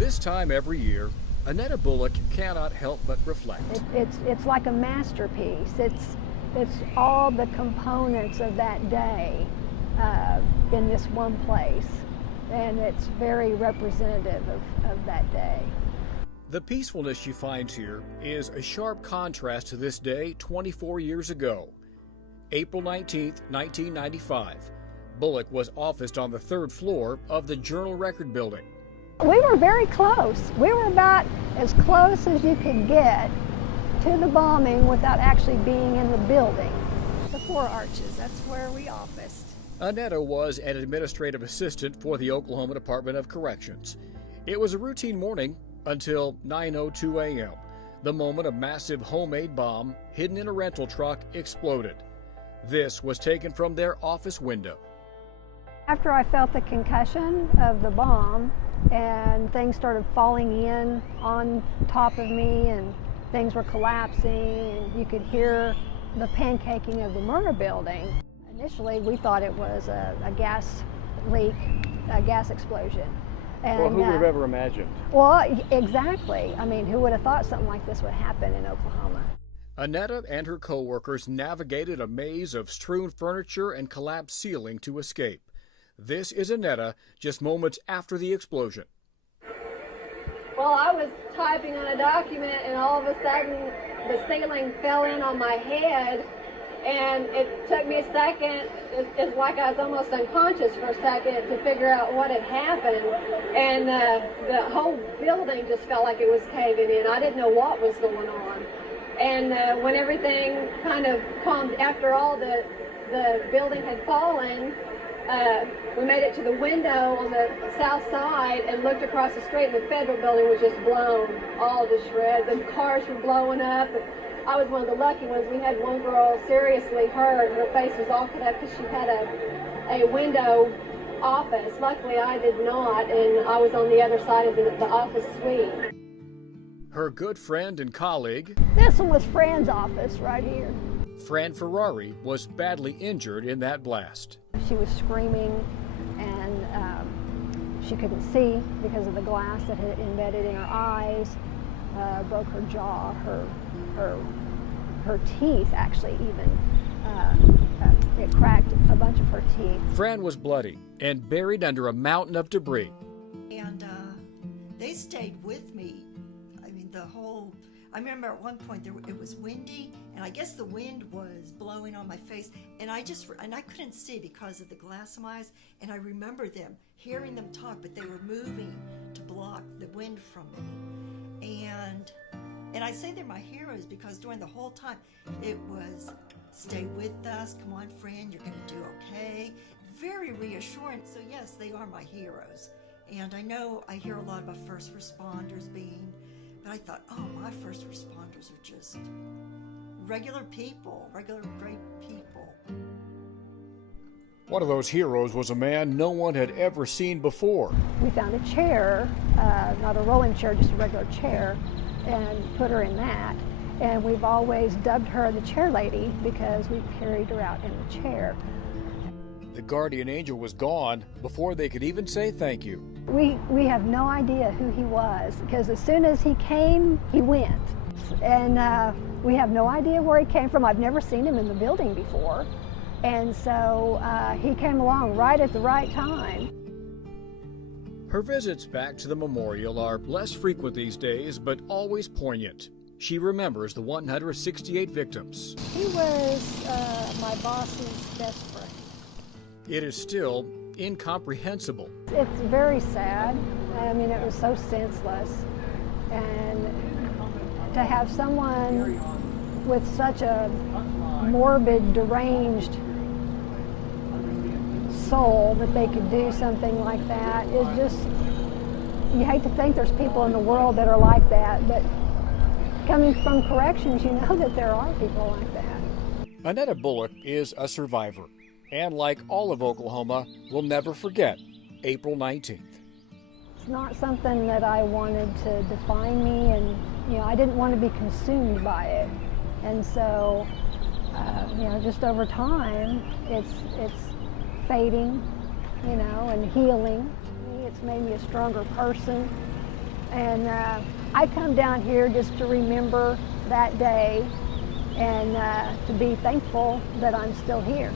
This time every year, Annetta Bullock cannot help but reflect. It's like a masterpiece. It's all the components of that day in this one place, and it's very representative of that day. The peacefulness she finds here is a sharp contrast to this day 24 years ago. April 19, 1995, Bullock was officed on the third floor of the Journal-Record building. We were very close. We were about as close as you could get to the bombing without actually being in the building. The Four Arches, that's where we officed. Annetta was an administrative assistant for the Oklahoma Department of Corrections. It was a routine morning until 9:02 a.m. The moment a massive homemade bomb hidden in a rental truck exploded. This was taken from their office window. After I felt the concussion of the bomb and things started falling in on top of me and things were collapsing and you could hear the pancaking of the Murrah building. Initially we thought it was a gas leak, a gas explosion. And, well, who would have ever imagined? Well, exactly. I mean, who would have thought something like this would happen in Oklahoma? Annetta and her co-workers navigated a maze of strewn furniture and collapsed ceiling to escape. This is Annetta just moments after the explosion. Well, I was typing on a document and all of a sudden the ceiling fell in on my head and it took me a second. It's like I was almost unconscious for a second to figure out what had happened. And the whole building just felt like it was caving in. I didn't know what was going on. And when everything kind of calmed, after all the building had fallen, we made it to the window on the south side and looked across the street, and the federal building was just blown all to shreds, and cars were blowing up. I was one of the lucky ones. We had one girl seriously hurt. Her face was all cut up because she had a window office. Luckily, I did not, and I was on the other side of the office suite. Her good friend and colleague, This one was Fran's office right here. Fran Ferrari, was badly injured in that blast. She was screaming and she couldn't see because of the glass that had embedded in her eyes, broke her jaw, her teeth actually even. It cracked a bunch of her teeth. Fran was bloody and buried under a mountain of debris. And they stayed with me. I mean, I remember at one point it was windy, and I guess the wind was blowing on my face, and I couldn't see because of the glass in my eyes, and I remember hearing them talk, but they were moving to block the wind from me. And I say they're my heroes because during the whole time it was, stay with us, come on Fran, you're gonna do okay. Very reassuring. So yes, they are my heroes. And I know I hear a lot about first responders but I thought, oh, my first responders are just regular people, regular great people. One of those heroes was a man no one had ever seen before. We found a chair, not a rolling chair, just a regular chair, and put her in that. And we've always dubbed her the chair lady because we carried her out in the chair. The guardian angel was gone before they could even say thank you. We have no idea who he was because as soon as he came, he went. And we have no idea where he came from. I've never seen him in the building before. And so he came along right at the right time. Her visits back to the memorial are less frequent these days, but always poignant. She remembers the 168 victims. He was my boss's best friend. It is still incomprehensible. It's very sad. I mean, it was so senseless. And to have someone with such a morbid, deranged soul that they could do something like that is just, you hate to think there's people in the world that are like that, but coming from corrections, you know that there are people like that. Annetta Bullock is a survivor, and like all of Oklahoma, will never forget April 19th. It's not something that I wanted to define me, and I didn't want to be consumed by it. And so, just over time, it's fading, and healing. It's made me a stronger person, And I come down here just to remember that day and to be thankful that I'm still here.